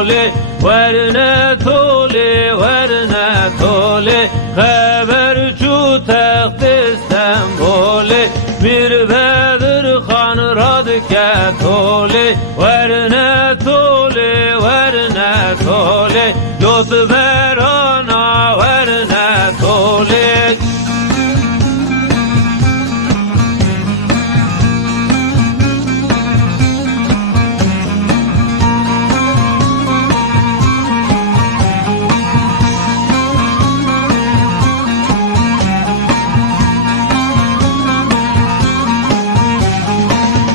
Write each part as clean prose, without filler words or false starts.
تولی ورنه تولی ورنه تولی خبر چو تخت استنبولی میر بدر خان راد که تولی ورنه تولی ورنه تولی لطف برانا ورنه تولی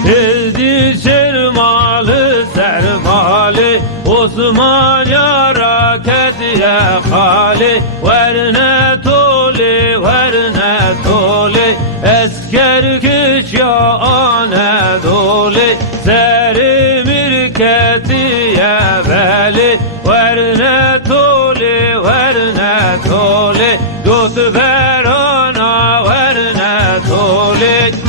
Ezdi sermalı sermalı Osman yara kediye hali Verne toli verne toli Esker kış ya Anadolu Seri mirketiye veli Verne toli verne toli Dut verana verne toli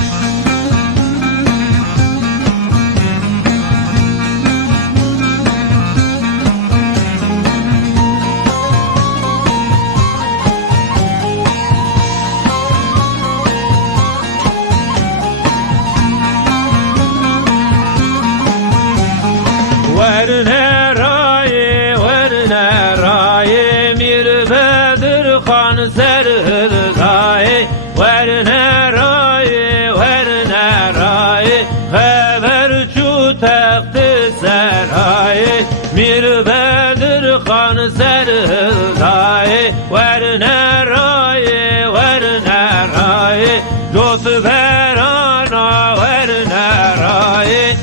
ورنه رای میر بدر خان سرهدای ورنه رای خبر چو تخت سرای میر بدر خان سرهدای ورنه رای لطف برانا ورنه رای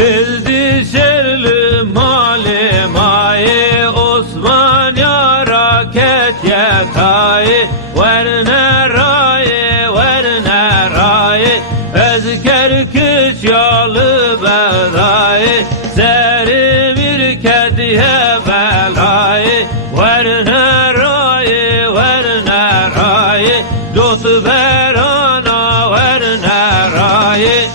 Ezdi şerli mali mayi Osman yara ketye tayi Verne rayi Ezker kış yalı bedayi Seri mirketiye belayı Verne rayi Lütf verana verne rayi